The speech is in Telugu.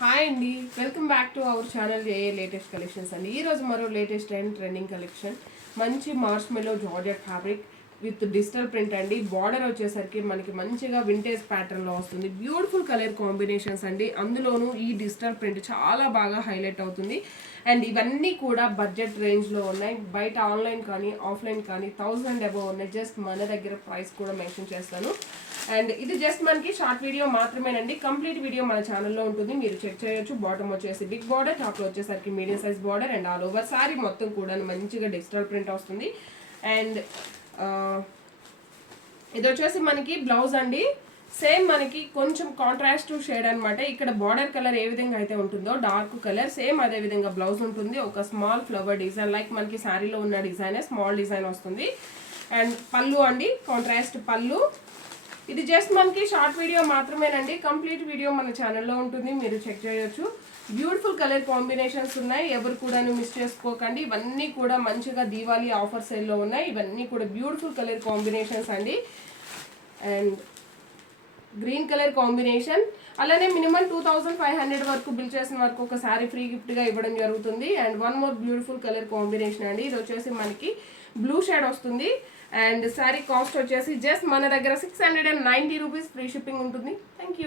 హాయ్ అండి, welcome back to our channel A latest collections అండి. ఈరోజు మరో లేటెస్ట్ అండ్ ట్రెండింగ్ కలెక్షన్ మంచి marshmallow georgette fabric with digital print అండి. బార్డర్ వచ్చేసరికి మనకి మంచిగా వింటేజ్ ప్యాటర్న్లో వస్తుంది. బ్యూటిఫుల్ కలర్ కాంబినేషన్స్ అండి. అందులోనూ ఈ డిజిటల్ ప్రింట్ చాలా బాగా హైలైట్ అవుతుంది. అండ్ ఇవన్నీ కూడా బడ్జెట్ రేంజ్లో ఉన్నాయి. బయట ఆన్లైన్ కానీ ఆఫ్లైన్ కానీ 1000 అబవ్ ఉన్నాయి. జస్ట్ మన దగ్గర ప్రైస్ కూడా మెన్షన్ చేస్తాను. అండ్ ఇది జస్ట్ మనకి షార్ట్ వీడియో మాత్రమేనండి. కంప్లీట్ వీడియో మన ఛానల్లో ఉంటుంది, మీరు చెక్ చేయొచ్చు. బాటమ్ వచ్చేసి బిగ్ బార్డర్, టాప్లో వచ్చేసరికి medium size border and all over sorry మొత్తం కూడా మంచిగా డిజిటల్ ప్రింట్ వస్తుంది. అండ్ ఇది వచ్చేసి మనకి బ్లౌజ్ అండి. సేమ్ మనకి కొంచెం కాంట్రాస్ట్ షేడ్ అనమాట. ఇక్కడ బార్డర్ కలర్ ఏ విధంగా అయితే ఉంటుందో డార్క్ కలర్ సేమ్ అదే విధంగా బ్లౌజ్ ఉంటుంది. ఒక స్మాల్ ఫ్లవర్ డిజైన్ లైక్ మనకి శారీలో ఉన్న డిజైనే స్మాల్ డిజైన్ వస్తుంది. అండ్ పళ్ళు అండి, కాంట్రాస్ట్ పళ్ళు. ఇది జస్ట్ మనకి షార్ట్ వీడియో మాత్రమేనండి. కంప్లీట్ వీడియో మన ఛానల్లో ఉంటుంది, మీరు చెక్ చేయొచ్చు. బ్యూటిఫుల్ కలర్ కాంబినేషన్స్ ఉన్నాయి, ఎవరు కూడా మిస్ చేసుకోకండి. ఇవన్నీ కూడా మంచిగా దీవాళీ ఆఫర్ సేల్లో ఉన్నాయి. ఇవన్నీ కూడా బ్యూటిఫుల్ కలర్ కాంబినేషన్స్ అండి. అండ్ గ్రీన్ కలర్ కాంబినేషన్, అలానే మినిమం 2500 వరకు బిల్ చేసిన వరకు ఒక శారీ ఫ్రీ గిఫ్ట్గా ఇవ్వడం జరుగుతుంది. And one more beautiful colour combination అండి. ఇది వచ్చేసి మనకి బ్లూ షేడ్ వస్తుంది. అండ్ శారీ కాస్ట్ వచ్చేసి జస్ట్ మన దగ్గర 690 రూపీస్ ఫ్రీ షిప్పింగ్ ఉంటుంది. Thank you.